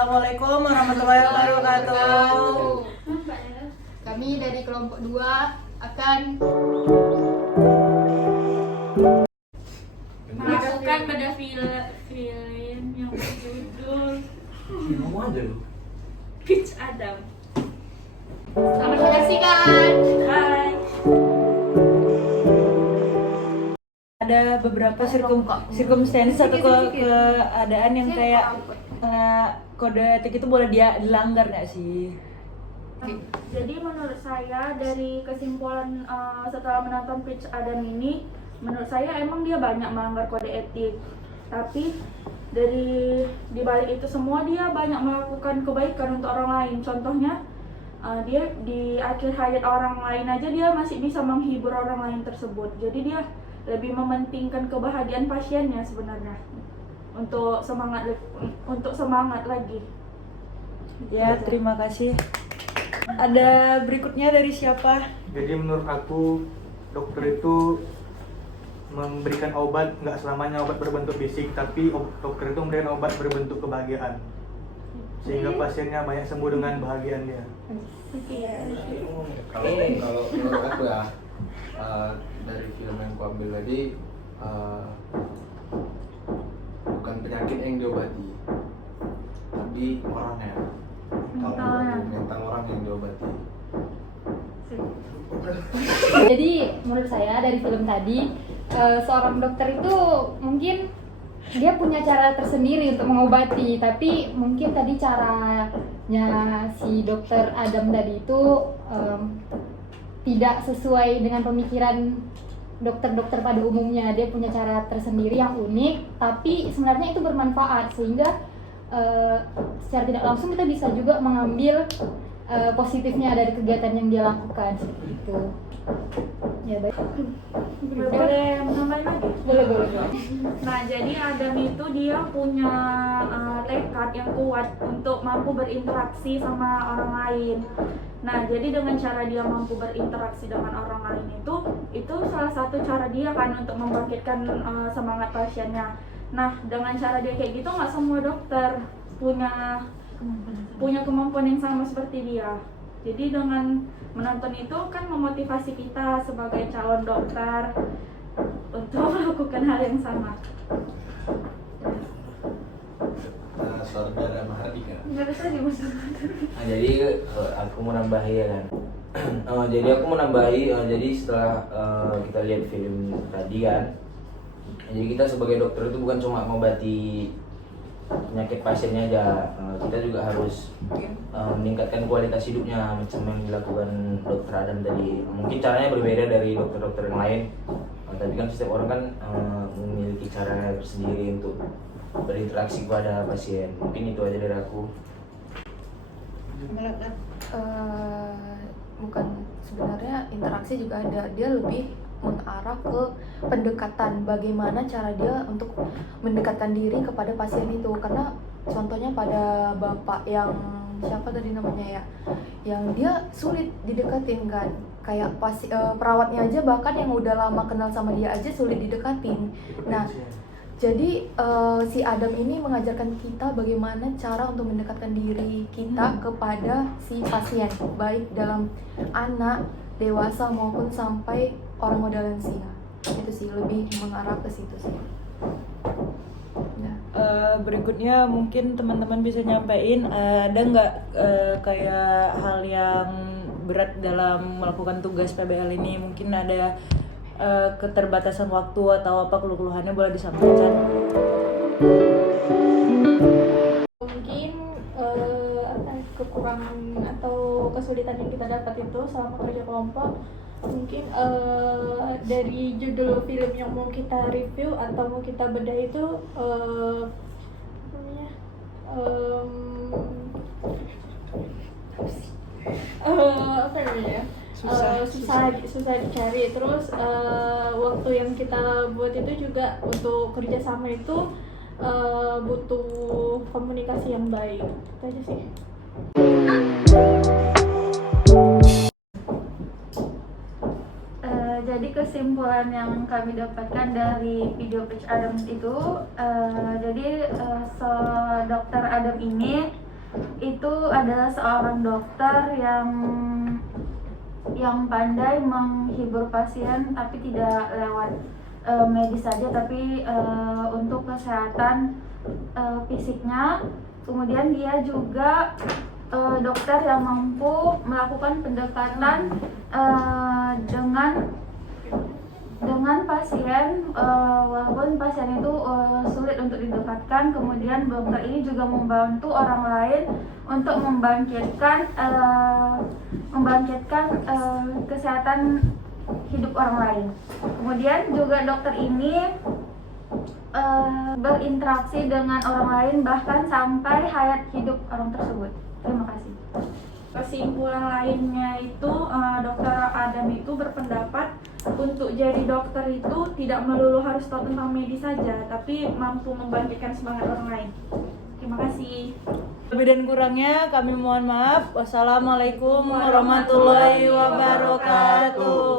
Assalamualaikum warahmatullahi wabarakatuh. Kami dari kelompok 2 akan masukkan pada film yang berjudul Ngomong aja lu. Pitch Adam. selamat menyaksikan. Bye. Ada beberapa circumstance atau keadaan yang kayak kode etik itu boleh dia dilanggar nggak sih? Jadi menurut saya dari kesimpulan setelah menonton Pitch Adam ini, menurut saya emang dia banyak melanggar kode etik. Tapi dari dibalik itu semua dia banyak melakukan kebaikan untuk orang lain. Contohnya dia di akhir hayat orang lain aja dia masih bisa menghibur orang lain tersebut. Jadi dia lebih mementingkan kebahagiaan pasiennya sebenarnya untuk semangat lagi. Ya, terima kasih. Ada berikutnya dari siapa? Jadi menurut aku dokter itu memberikan obat nggak selamanya obat berbentuk fisik, tapi dokter itu memberikan obat berbentuk kebahagiaan sehingga pasiennya banyak sembuh dengan bahagiaan dia. Kalau menurut aku ya, dari film yang aku ambil tadi, bukan penyakit yang diobati, tapi orangnya. Kalau mental orang yang diobati. Jadi menurut saya dari film tadi, seorang dokter itu mungkin dia punya cara tersendiri untuk mengobati, tapi mungkin tadi caranya si dokter Adam tadi itu tidak sesuai dengan pemikiran dokter-dokter pada umumnya. Dia punya cara tersendiri yang unik, tapi sebenarnya itu bermanfaat sehingga secara tidak langsung kita bisa juga mengambil positifnya dari kegiatan yang dia lakukan seperti itu. Ya baik. Boleh menambahin lagi? Boleh. Nah, jadi Adam itu dia punya tekad yang kuat untuk mampu berinteraksi sama orang lain. Nah, jadi dengan cara dia mampu berinteraksi dengan orang lain itu salah satu cara dia kan untuk membangkitkan semangat pasiennya. Nah, dengan cara dia kayak gitu nggak semua dokter punya kemampuan yang sama seperti dia. Jadi dengan menonton itu kan memotivasi kita sebagai calon dokter untuk melakukan hal yang sama. Saudara Mahardika. Nggak bisa dimaksudkan. Jadi aku mau nambahi ya kan. Jadi aku mau nambahi. Jadi setelah kita lihat film tadi kan, jadi kita sebagai dokter itu bukan cuma mengobati penyakit pasiennya aja, kita juga harus meningkatkan kualitas hidupnya macam yang dilakukan dokter Adam tadi. Mungkin caranya berbeda dari dokter-dokter yang lain, tapi kan setiap orang kan memiliki cara tersendiri untuk berinteraksi kepada pasien. Mungkin itu aja dari aku. Bukan, sebenarnya interaksi juga ada, dia lebih mengarah ke pendekatan, bagaimana cara dia untuk mendekatkan diri kepada pasien itu. Karena contohnya pada bapak yang siapa tadi namanya ya, yang dia sulit didekatin kan, kayak perawatnya aja bahkan yang udah lama kenal sama dia aja sulit didekatin. Nah, jadi si Adam ini mengajarkan kita bagaimana cara untuk mendekatkan diri kita kepada si pasien, baik dalam anak, dewasa maupun sampai orang udah lansia. Itu sih, lebih mengarah ke situ sih. Nah. Berikutnya mungkin teman-teman bisa nyampein ada nggak kayak hal yang berat dalam melakukan tugas PBL ini? Mungkin ada keterbatasan waktu atau apa keluh-keluhannya boleh disampaikan. Mungkin kekurangan atau kesulitan yang kita dapat itu selama kerja kelompok, mungkin dari judul film yang mau kita review atau mau kita bedah itu susah dicari. Terus waktu yang kita buat itu juga untuk kerjasama itu butuh komunikasi yang baik. Itu aja sih. Jadi kesimpulan yang kami dapatkan dari video Pitch Adam itu, jadi Dr. Adam ini itu adalah seorang dokter yang pandai menghibur pasien, tapi tidak lewat medis saja, tapi untuk kesehatan fisiknya. Kemudian dia juga dokter yang mampu melakukan pendekatan dengan pasien, walaupun pasien itu sulit untuk didekatkan. Kemudian dokter ini juga membantu orang lain untuk membangkitkan kesehatan hidup orang lain. Kemudian juga dokter ini berinteraksi dengan orang lain bahkan sampai hayat hidup orang tersebut. Terima kasih. Kesimpulan lainnya itu Dokter Adam itu berpendapat untuk jadi dokter itu tidak melulu harus tahu tentang medis saja, tapi mampu membangkitkan semangat orang lain. Terima kasih. Lebih dan kurangnya kami mohon maaf. Wassalamualaikum warahmatullahi wabarakatuh.